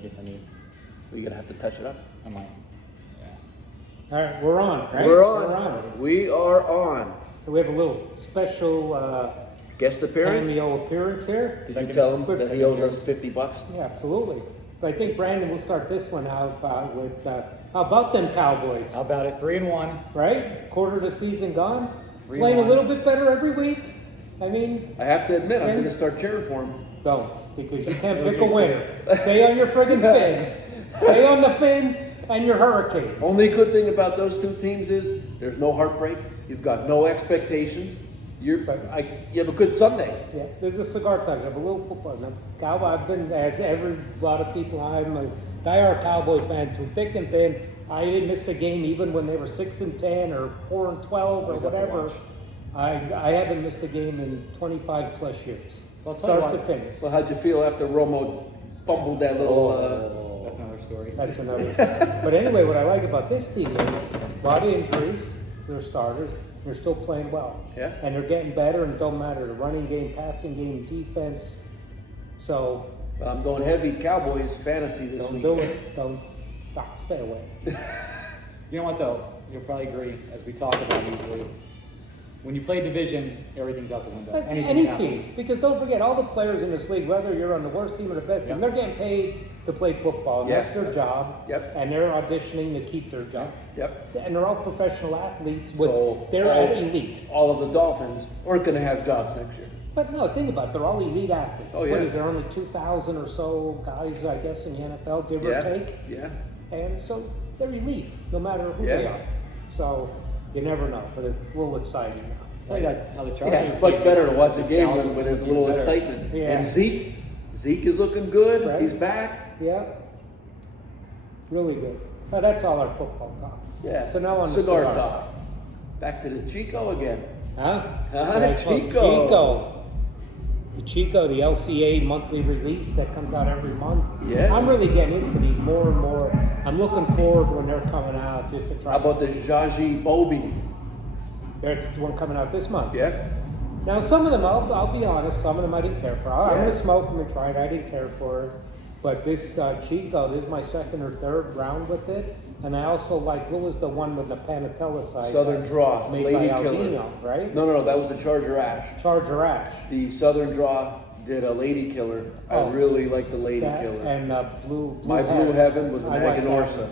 case I need. We're going to have to touch it up. I might. Yeah. All right, we're on, right? We're on. We are on. We have a little special Guest appearance? cameo appearance here. Did you tell him that he owes us $50? Yeah, absolutely. But I think, Brandon, we'll start this one out with, how about them Cowboys? How about it? 3-1. Right? Quarter of the season gone. 3-1. Playing a little bit better every week. I mean, I have to admit, I'm going to start cheering for him. don't, because you can't pick a winner. Stay on your friggin' Fins. Stay on the Fins and your Hurricanes. Only good thing about those two teams is there's no heartbreak. You've got no expectations. You have a good Sunday. Yeah, there's a cigar touch. I'm a little football. Now, I've been, as every lot of people, I'm a diehard Cowboys fan through thick and thin. I didn't miss a game even when they were 6-10 or 4-12 or whatever. I haven't missed a game in 25 plus years. Well, start to finish. Well, how'd you feel after Romo fumbled that little? That's another story. That's another story. But anyway, what I like about this team is a lot of injuries. They're starters. They're still playing well. Yeah. And they're getting better, and it don't matter the running game, passing game, defense. So I'm going heavy Cowboys fantasy this don't week. do it. Don't stay away. You know what though? You'll probably agree, as we talk about usually. When you play division, everything's out the window. Like Anything any can team, happen. because don't forget, all the players in this league, whether you're on the worst team or the best team, they're getting paid to play football. And Yeah. that's their job. Yep. And they're auditioning to keep their job. Yep. And they're all professional athletes. With, So they're at elite. All of the Dolphins aren't going to have jobs next year. But no, think about it. They're all elite athletes. Oh, yeah. What is there? Only 2,000 or so guys, I guess, in the NFL, give or take. Yeah. And so they're elite, no matter who they Yeah. are. So you never know, but it's a little exciting now. Tell you that how the Chargers. Yeah, it's much better to watch a game Dallas is when there's a looking little better. excitement. Yeah. And Zeke is looking good. Right. He's back. Yeah. Really good. Now, that's all our football talk. Yeah. So now on the cigar cigar. talk. Back to the Chico again. Huh? Huh? That's what- Chico. Chico. The Chico, the LCA monthly release that comes out every month. Yeah. I'm really getting into these more and more. I'm looking forward when they're coming out just to try. How about the Jaji Bobby? There's one coming out this month. Yeah. Now, some of them, I'll be honest, some of them I didn't care for. I'm Yeah. going to smoke them and try it. I didn't care for it. But this Chico, this is my second or third round with it. And I also like, what was the one with the Panatella side? Southern Draw. Made Lady by Killer. Aldino, right? No, that was the Charger Ash. Charger Ash. The Southern Draw did a Lady Killer. Oh. I really like the Lady That Killer. and Blue My Blue Heaven was an I like that Aganorsa. one.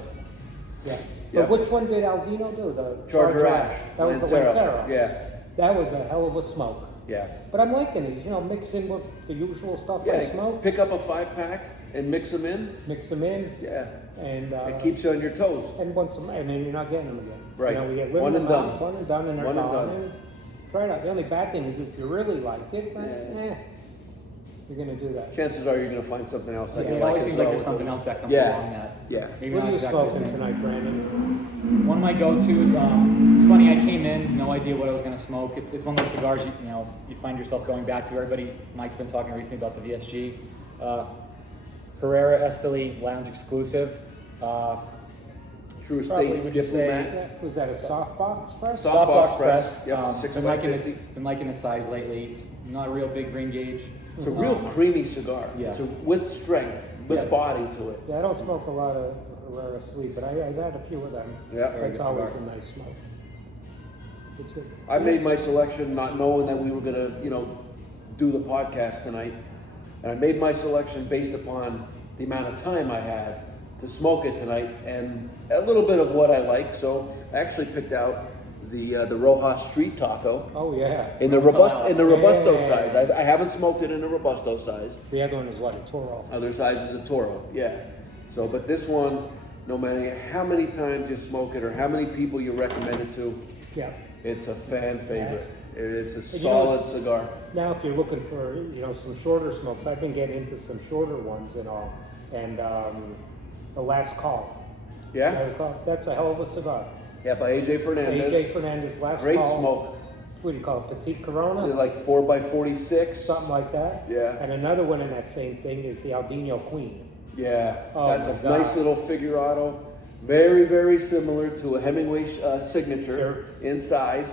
Yeah. Yep. But which one did Aldino do? The Charger Ash. That was the Lancero. Lancero. Yeah. That was a hell of a smoke. Yeah. But I'm liking these, mix in with the usual stuff I Yeah. smoke, Pick up a 5-pack and mix them in. mix them in, Yeah. and It keeps you on your toes. and once them, and then you're not getting them again. Right. We get One limited and done. amount, one and done, and they're One and gone. done. And try it out. The only bad thing is if you really like it, you're gonna do that. Chances are you're going to find something else that It you like. always as seems like well. there's something else that comes Yeah. along that. Yeah. Maybe What not are you exactly the smoking same. tonight, Brandon? One of my go-tos. It's funny. I came in, no idea what I was going to smoke. It's one of those cigars you find yourself going back to. Everybody, Mike's been talking recently about the VSG, Herrera Esteli Lounge exclusive. True Probably State would you Diplomat. say- Was that a softbox press? Softbox press. Yep, Been 6 by liking 50. been liking the size lately. It's not a real big green gauge. It's a real creamy cigar. Yeah. It's with strength, with Yeah. body to it. Yeah, I don't smoke a lot of Herrera Sweet, but I've had a few of them. Yeah. Very It's good always cigar. a nice smoke. It's good. I made my selection not knowing that we were going to, do the podcast tonight. And I made my selection based upon the amount of time I have to smoke it tonight and a little bit of what I like. So I actually picked out the Rojas Street Taco Oh yeah. in the Robusto Yeah. size. I haven't smoked it in a Robusto size. The other one is what, a Toro? Other size is a Toro, yeah. So, but this one, no matter how many times you smoke it or how many people you recommend it to, Yeah. it's a fan favorite. It's a you know solid what? cigar. Now, if you're looking for some shorter smokes, I've been getting into some shorter ones and all. And the Last Call. Yeah? That's a hell of a cigar. Yeah, by AJ Fernandez. AJ Fernandez, Last Great Call. smoke. What do you call it? Petite They're Corona? like 4x46. Something like that. Yeah. And another one in that same thing is the Aldino Queen. Yeah, Oh that's my a God. nice little figurado. Very, very similar to a Hemingway signature Sure. in size,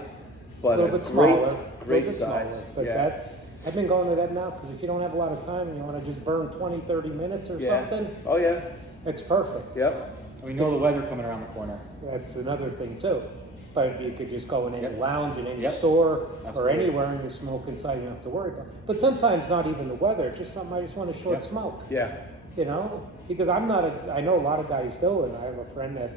but A little bit smaller. great Little bit size. smaller, but yeah. that's I've been going to that now because if you don't have a lot of time and you want to just burn 20, 30 minutes or something, Oh yeah. it's perfect. Yep. We know the weather coming around the corner. That's another thing too. But you could just go in any Yep. lounge in any Yep. store or Absolutely. anywhere and you smoke inside, you don't have to worry about it. But sometimes not even the weather, it's just something I just want to short Yep. smoke. Yeah. You know? Because I know a lot of guys do, and I have a friend that,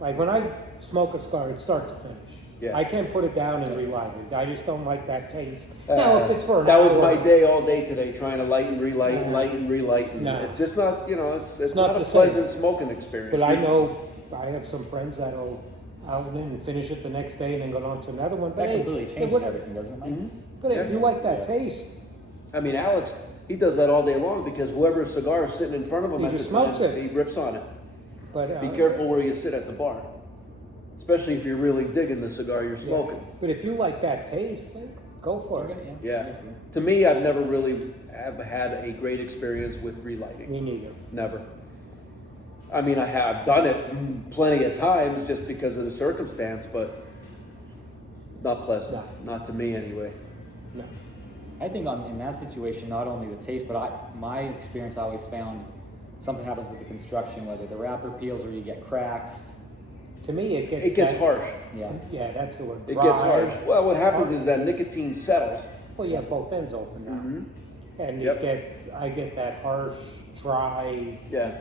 like when I smoke a cigar, it's start to finish. Yeah. I can't put it down and relight it. I just don't like that taste. Now, if it's for an that was hour- my day all day today, trying to light and relight, and light and relight. And No. It's just not, it's not not a the same. pleasant smoking experience. But I know I have some friends that'll out and finish it the next day and then go on to another one. But That hey, completely it changes would- everything, doesn't it, Mike? But if Yeah. you like that taste, I mean, Alex, he does that all day long because whoever cigar is sitting in front of him He at just the smokes time, it. he rips on it. but Be careful where you sit at the bar, especially if you're really digging the cigar you're smoking. But if you like that taste, then go for it. Yeah. To me, I've never really have had a great experience with relighting. Me neither. Never. I mean, I have done it plenty of times just because of the circumstance, but not pleasant. No. Not to me anyway. No. I think in that situation, not only the taste, but my experience, I always found something happens with the construction, whether the wrapper peels or you get cracks. To me, it gets It gets that- harsh. Yeah. Yeah, that's the word. It Dry. gets harsh. Well, what happens is that nicotine settles. Well, yeah, both ends open now, and Yep. I get that harsh, dry. Yeah.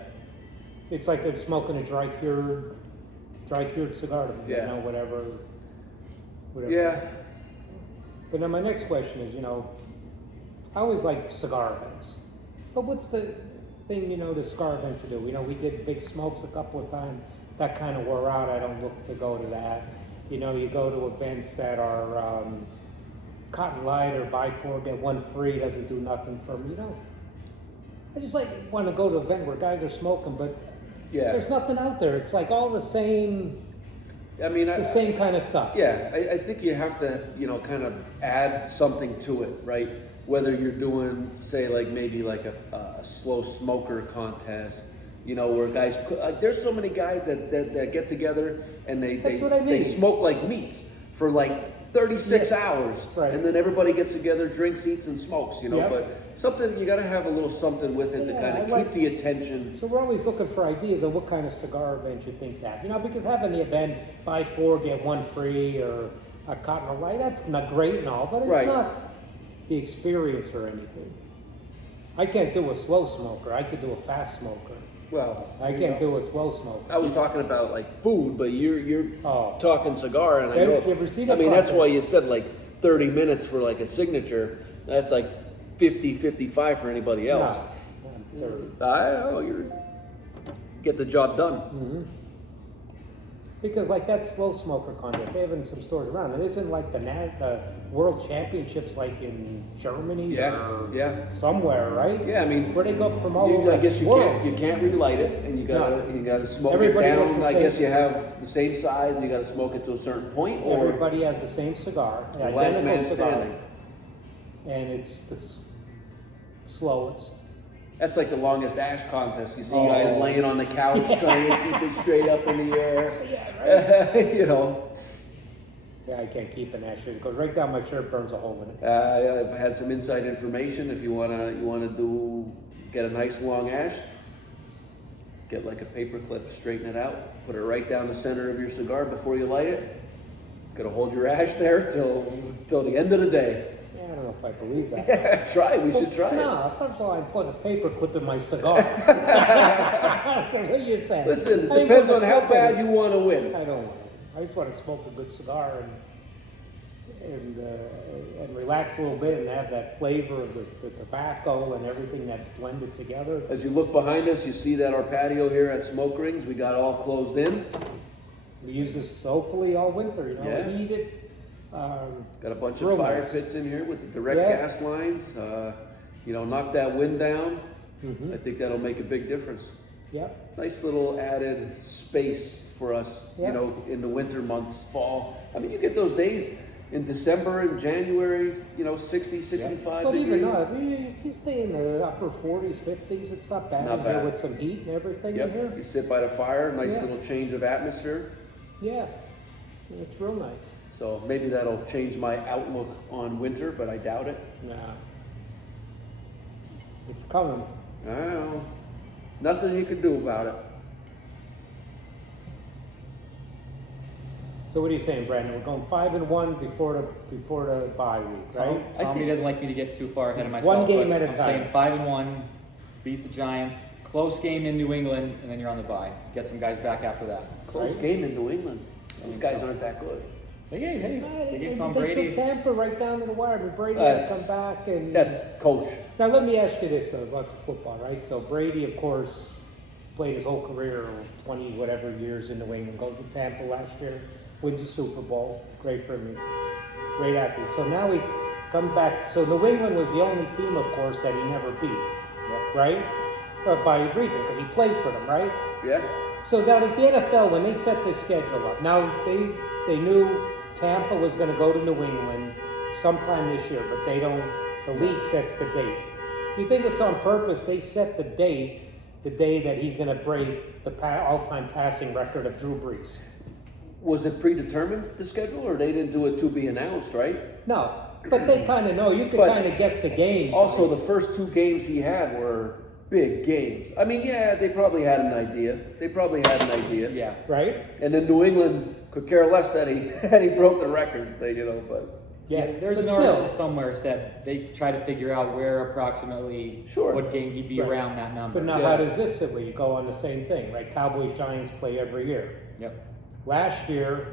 It's like I'm smoking a dry cured cigar. To me, Yeah. You know, whatever. Yeah. But now my next question is, I always like cigar events. But what's the thing, the cigar events to do? We did Big Smokes a couple of times. That kind of wore out. I don't look to go to that. You go to events that are Cotton Light or buy four, get one free, doesn't do nothing for me. I just want to go to an event where guys are smoking, but Yeah. there's nothing out there. It's like all the same kind of stuff. Yeah, I think you have to, kind of add something to it, right? Whether you're doing, say, maybe a slow smoker contest, where guys, there's so many guys that get together and That's what I they mean. smoke like meat for 36 Yeah. hours, Right. and then everybody gets together, drinks, eats, and smokes, Yep. But something, you got to have a little something with it to Yeah, kind I of like- keep the attention. So we're always looking for ideas of what kind of cigar event you think that. Because having the event, buy four, get one free, or a Cotton Light, that's not great and all, but it's Right. not the experience or anything. I can't do a slow smoker. I could do a fast smoker. Well, I can't do a slow smoker. I was talking about food, but you're Oh. talking cigar, and I Yeah, know. you ever see I that mean, that's contest? why you said 30 minutes for a signature. That's 50, 55 for anybody else. No. I don't know. You get the job done. Because that slow smoker contest, they have in some stores around. It isn't like the World Championships in Germany Yeah, or yeah. somewhere, right? Yeah, I mean, Where they go from all over I guess the you world. can't relight it, and you gotta smoke Everybody it gets down. the I guess same- you have the same size, and you gotta smoke it to a certain point, or Everybody has the same cigar, the last identical man cigar, standing. and it's the slowest. That's the longest ash contest. You see Oh. guys laying on the couch trying to keep it straight up in the air. Yeah, I can't keep an ash. It goes right down my shirt, burns a hole in it. I've had some inside information. If you wanna get a nice long ash, get a paper clip, straighten it out, put it right down the center of your cigar before you light it. Gotta hold your ash there till the end of the day. Yeah, I don't know if I believe that. We should try it. No, first of all, I put a paper clip in my cigar. I don't care what you say. Listen, it I ain't depends putting on a how clip in bad it. you want to win. I don't. I just want to smoke a good cigar and relax a little bit and have that flavor of the tobacco and everything that's blended together. As you look behind us, you see that our patio here at Smoke Rings, we got all closed in. We use this hopefully all winter. Yeah. We heat it. Got a bunch Real of fire nice. pits in here with the direct Yeah. gas lines. Knock that wind down. Mhm. I think that'll make a big difference. Yep. Nice little added space for us, Yeah. in the winter months, fall. I mean, you get those days in December and January, 60, 65 But degrees. even if you stay in the upper 40s, 50s, it's not bad. Not in here bad. with some heat and everything in here. Yep, you sit by the fire, nice Yeah. little change of atmosphere. Yeah. It's real nice. So maybe that'll change my outlook on winter, but I doubt it. Nah. It's coming. I don't know. Nothing you can do about it. So what are you saying, Brandon? We're going 5-1 before the bye week, right? Tommy doesn't like me to get too far ahead of myself. One game but at a I'm time. saying 5-1, beat the Giants, close game in New England, and then you're on the bye. Get some guys back after that. Close Right. game in New England. Those guys aren't that good. They gave Tom They Brady. took Tampa right down to the wire, but Brady had to come back and. That's coach. Now let me ask you this though about the football, right? So Brady, of course, played his whole career, 20 whatever years in New England. Goes to Tampa last year, wins the Super Bowl. Great for me, great athlete. So now we come back. So New England was the only team, of course, that he never beat, right? But by reason, because he played for them, right? Yeah. So now does the NFL, when they set this schedule up, now they knew Tampa was going to go to New England sometime this year, but they don't. The league sets the date. You think it's on purpose? They set the date, the day that he's going to break the all-time passing record of Drew Brees. Was it predetermined, the schedule, or they didn't do it to be announced, right? No, but they kind of know. You could But kind of guess the games. Also, the first 2 games he had were big games. I mean, yeah, they probably had an idea. Yeah. Right? And then New England could care less that he broke the record, but Yeah, There's but an still. article somewhere said they try to figure out where approximately Sure. what game he'd be Right. around that number. But now, Yeah. how does this sit where you go on the same thing, right? Cowboys, Giants play every year. Yep. Last year,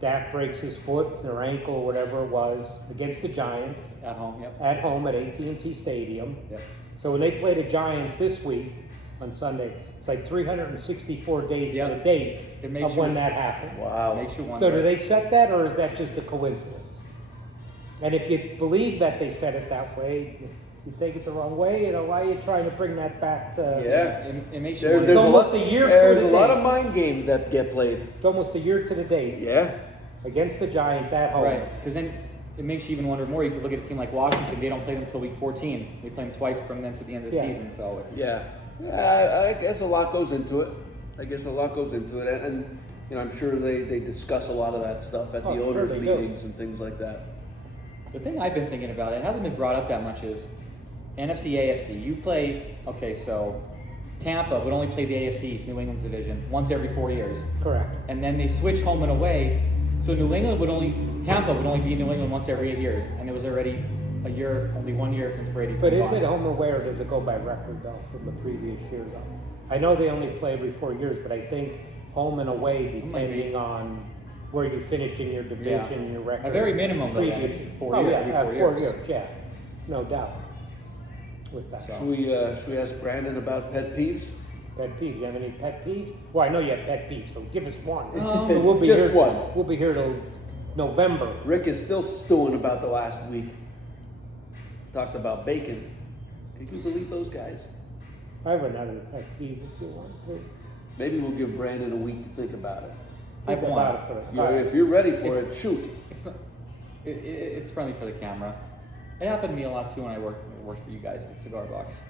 Dak breaks his foot or ankle or whatever it was against the Giants At home. Yep. at home at AT&T Stadium. Yep. So when they play the Giants this week on Sunday, it's like 364 days Yeah. to the date It makes of when you- that happened. wow. Makes you wonder. So do they set that, or is that just a coincidence? And if you believe that they set it that way, you take it the wrong way. Why are you trying to bring that back to? Yeah. It makes you There- wonder. It's almost a year to There's the a lot date. of mind games that get played. It's almost a year to the date Yeah. against the Giants at home. Right, because then it makes you even wonder more. You could look at a team like Washington; they don't play them until week 14. They play them twice from then to the end of the Yeah. season. So it's Yeah. I guess a lot goes into it. And I'm sure they discuss a lot of that stuff at the Oh, sure owners' they do. meetings and things like that. the thing I've been thinking about. It hasn't been brought up that much. Is NFC, AFC. You play so Tampa would only play the AFC's New England's division once every 4 years, Correct. and then they switch home and away. So Tampa would only be in New England once every 8 years, and it was already only 1 year since Brady's But been is gone. it home and away, or does it go by record though from the previous years? I know they only play every 4 years, but I think home and away, depending on where you finished in your division, your record. A very minimum, though, yeah, previous. it's 4 Oh years, yeah, every 4 4 years. years. Yeah, no doubt. With that. So- Should we ask Brandon about pet peeves? Pet peeves. You have any pet peeves? Well, I know you have pet peeves, so give us one. Um, we'll be just here. one. We'll be here till November. Rick is still stewing about the last week. Talked about bacon. Can you believe those guys? I have another pet peeve if you want to. Maybe we'll give Brandon a week to think about it. I've Think won. about it for all right. If you're ready for it, shoot. It's not. It's friendly for the camera. It happened to me a lot too when I worked for you guys at Cigar Box.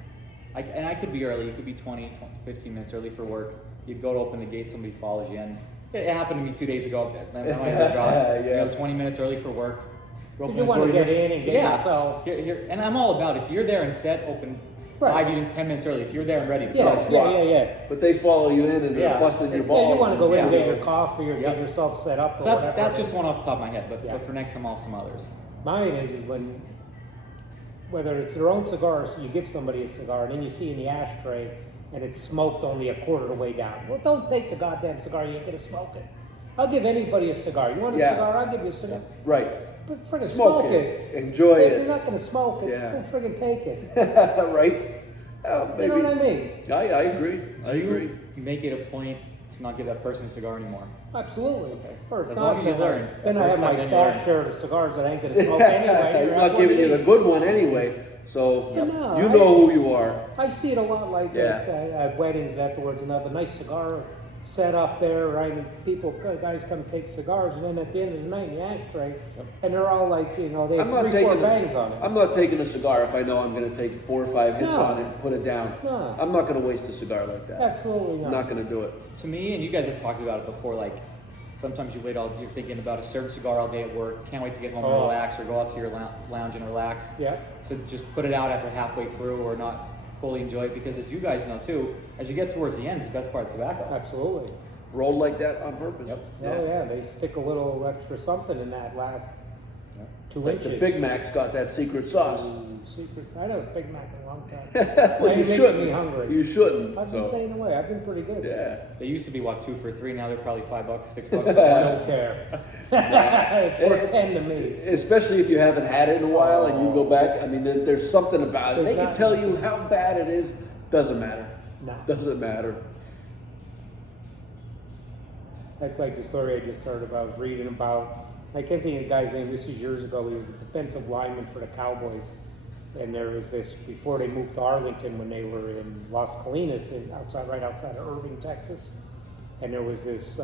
I could be early. You could be 15 minutes early for work. You'd go to open the gate, somebody follows you in. It happened to me 2 days ago at my other job. Yeah. 20 minutes early for work. Go You open the wanna door, get you're- in and get yourself- Here, and I'm all about it. If you're there and set, open Right. 5 even 10 minutes early. If you're there and ready to Yeah, go. yeah. But they follow you in and they're Yeah. busting your Yeah, balls. Yeah, you want to go in and Yeah. get your coffee or get Yep. yourself set up or So whatever. that's it just is. one off the top of my head, but Yeah. for next time I'll have some others. Mine is when, whether it's their own cigars, you give somebody a cigar and then you see in the ashtray and it's smoked only a quarter of the way down. Well, don't take the goddamn cigar, you ain't gonna smoke it. I'll give anybody a cigar. You want a Yeah. cigar? I'll give you a cigar. Right. But friggin' Smoke smoke it. it. Enjoy If you're it. not gonna smoke it, Yeah. don't friggin' take it. Right? Oh, You know what I mean? I agree. I Do you agree. make it a point to not give that person a cigar anymore? Absolutely. Or if As not, long as you then learn. Then I First have my time, then you stash learn. there of the cigars that I ain't gonna smoke anyway. He's Have not one giving to you the eat. good one anyway. So Yeah, no, you I- know who you are. I see it a lot like Yeah. at weddings afterwards, and have a nice cigar set up there, right? And guys come take cigars, and then at the end of the night, in the ashtray, and they're all like, they have I'm not 3-4 taking bangs on it. I'm not taking a cigar if I know I'm going to take 4 or 5 hits No. on it and put it down. No. I'm not going to waste a cigar like that. Absolutely I'm not. not going to do it. To me, and you guys have talked about it before, like Sometimes you're thinking about a certain cigar all day at work. Can't wait to get home and Oh. relax, or go out to your lounge and relax. Yeah. So just put it out after halfway through, or not fully enjoy it, because as you guys know too, as you get towards the end, it's the best part of tobacco. Absolutely. Rolled like that on purpose. Yep. Oh yeah, they stick a little extra something in that last Yep. 2 Like inches. the Big Mac's got that secret sauce. Ooh, secrets. I had a Big Mac in a long time. Well, you You're making shouldn't. me hungry. You shouldn't. I've been So staying away. I've been pretty good. yeah. They used to be 2 for $3. Now they're probably $5, $6. I don't care. It's worth 10 to me. Especially if you haven't had it in a while and you go back. I mean, there's something about it. They can tell you how bad it is. Doesn't matter. No. Doesn't matter. That's like the story I just heard about. I was reading about, I can't think of the guy's name. This was years ago. He was a defensive lineman for the Cowboys. And there was this, before they moved to Arlington, when they were in Las Colinas, right outside of Irving, Texas. And there was this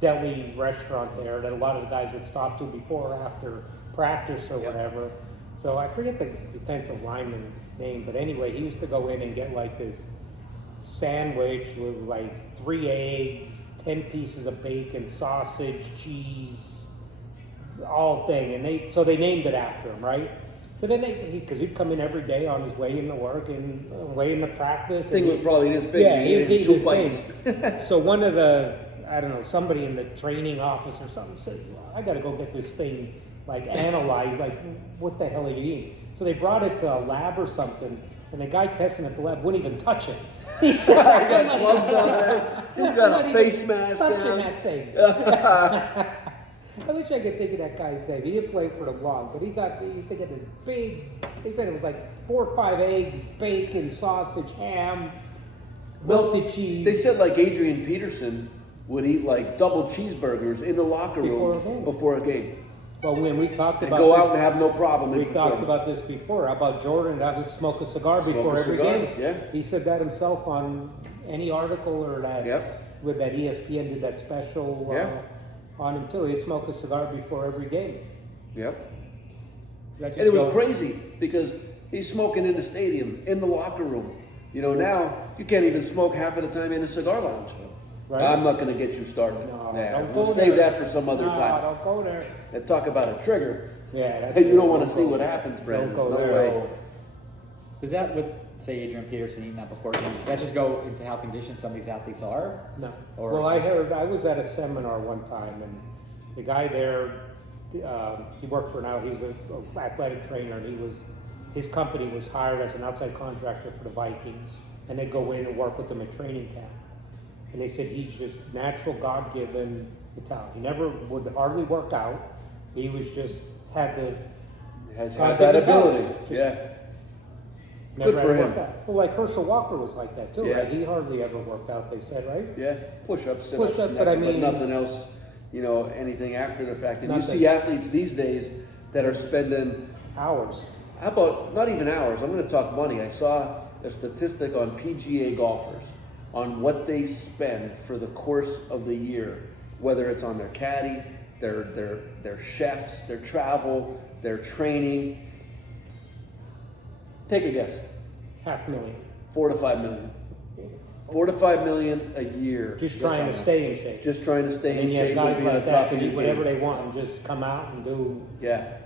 deli restaurant there that a lot of the guys would stop to before or after practice or whatever. So I forget the defensive lineman name, but anyway, he used to go in and get like this sandwich with like 3 eggs, 10 pieces of bacon, sausage, cheese, all thing. And they named it after him, right? So then because he'd come in every day on his way into work and way into practice. Thing was probably this big. Yeah, he was eating 2 bites. thing. So one of the, I don't know, somebody in the training office or something said, I got to go get this thing like analyzed. Like, what the hell are you eating? So they brought it to a lab or something, and the guy testing at the lab wouldn't even touch it. He said, He's got gloves on there. He's got a face mask touching on. that thing. I wish I could think of that guy's name. He didn't play for the blog, but he used to get this big, they said it was like 4 or 5 eggs, bacon, sausage, ham, melted cheese. They said like Adrian Peterson would eat like double cheeseburgers in the locker room before a game. Well, when we talked And about go this, out and have no problem. we talked about this before. How about Jordan having to smoke a cigar before every game? Yeah. He said that himself on any article or that Yep. with that ESPN did that special on him too. He'd smoke a cigar before every game. Yep. That just And it was goes- crazy because he's smoking in the stadium, in the locker room. You know, now you can't even smoke half of the time in a cigar lounge. Right. I'm not going to get you started. No, Yeah, don't we'll go save there. that for some other No, time. don't go there. And talk about a trigger. Yeah, that's Hey, you don't it. want to see go- what happens, Brandon. Don't go No there. way. Does that, with say Adrian Peterson eating that before games, does that just go into how conditioned some of these athletes are? No. Or Well, I just- was at a seminar one time, and the guy there, he worked for he was an athletic trainer, and his company was hired as an outside contractor for the Vikings, and they'd go in and work with them at training camp. And they said he's just natural, God-given talent. He never would hardly work out. He was just had the Has God had that given talent. ability. Just Yeah. never Good had for worked him. out. Well, like Herschel Walker was like that too, Yeah. right? He hardly ever worked out. They said, right? Yeah. Push-ups. Push-ups, sit-ups, but I nothing- mean- nothing else. You know, anything after the fact. And you Nothing. see athletes these days that are spending. Hours. How about not even hours? I'm going to talk money. I saw a statistic on PGA golfers on what they spend for the course of the year, whether it's on their caddy, their chefs, their travel, their training. Take a guess. $500,000. 4 to 5 million. 4 to 5 million a year. Just trying to stay in shape. Just trying to stay And in then you have shape. guys and be on like top that of can your do whatever game. they want and just come out and do. Yeah,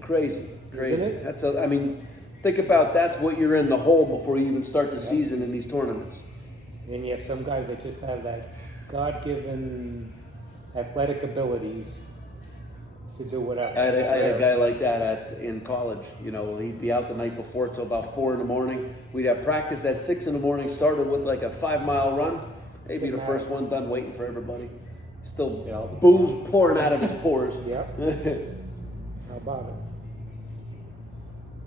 crazy. it? That's I mean, think about that's what you're in the hole before you even start the season in these tournaments. And then you have some guys that just have that God-given athletic abilities to do whatever. I had a guy like that in college. You know, he'd be out the night before till about 4 in the morning. We'd have practice at 6 in the morning. Started with like a 5-mile run. Maybe the first one done, waiting for everybody. Still, booze pouring out of his pores. Yeah. How about it?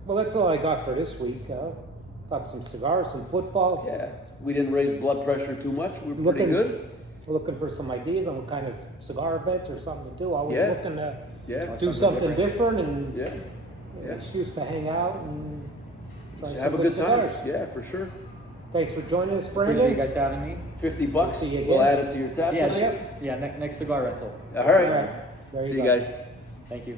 Well, that's all I got for this week. Talk some cigars, some football. Yeah, we didn't raise blood pressure too much. We're pretty good. Looking for some ideas on what kind of cigar events or something to do. Always Yeah. looking to Yeah, do something different and yeah. an Yeah. excuse to hang out and try Have a some good time. cigars. Yeah, for sure. Thanks for joining us, Brandon. Appreciate you guys having me. $50. See you again. We'll add it to your tab. Yeah, list. next cigar rental. All right. There See you you go. guys. Thank you.